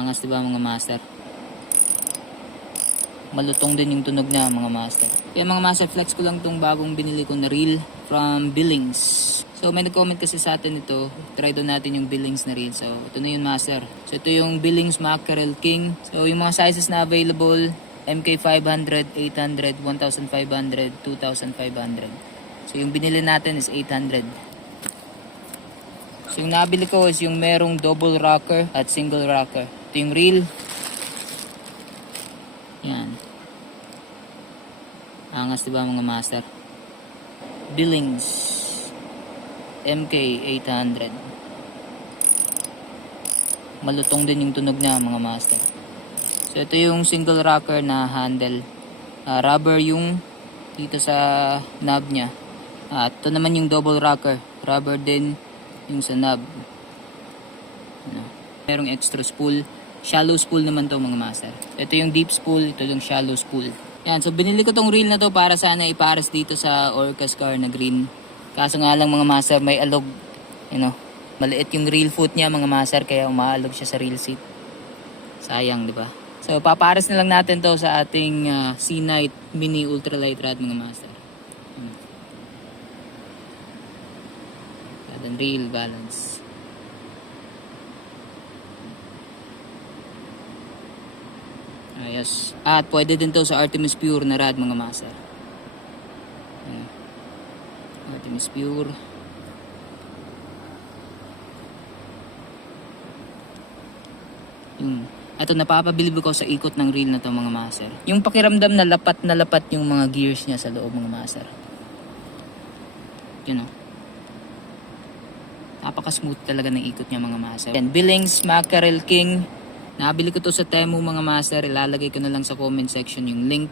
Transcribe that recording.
Angas diba mga master? Malutong din yung tunog niya mga master. Kaya mga master, flex ko lang tong bagong binili ko na reel from Billings. So may nag-comment kasi sa atin ito. Try doon natin yung Billings na reel. So ito na yun master. So ito yung Billings Mackerel King. So yung mga sizes na available, MK500, 800, 1,500, 2,500. So yung binili natin is 800. So yung nabili ko is yung merong double rocker at single rocker. Ito yung reel. Yan. Angas diba mga master? Billings MK800. Malutong din yung tunog niya mga master. So ito yung single rocker na handle. Rubber yung dito sa knob niya. Ito naman yung double rocker. Rubber din yung sa knob. Merong extra spool. Shallow spool naman to mga master. Ito yung deep spool, ito yung shallow spool. Yan, so binili ko tong reel na to para sana ipares dito sa Orcas car na green. Kaso nga lang mga master, may alog. Maliit yung reel foot niya mga master, kaya umaalog siya sa reel seat. Sayang, di ba? So papares na lang natin to sa ating C-Night Mini Ultralight Rod mga master. Rod and reel balance. Ayos. At pwede din to sa Artemis Pure na rod mga master. Artemis Pure. Ito napapabilib ko sa ikot ng reel na to mga master. Yung pakiramdam na lapat yung mga gears niya sa loob mga master. Napaka-smooth talaga ng ikot niya mga master. Yan, Billings Mackerel King. Nabili ko to sa Temu mga master. Ilalagay ko na lang sa comment section yung link.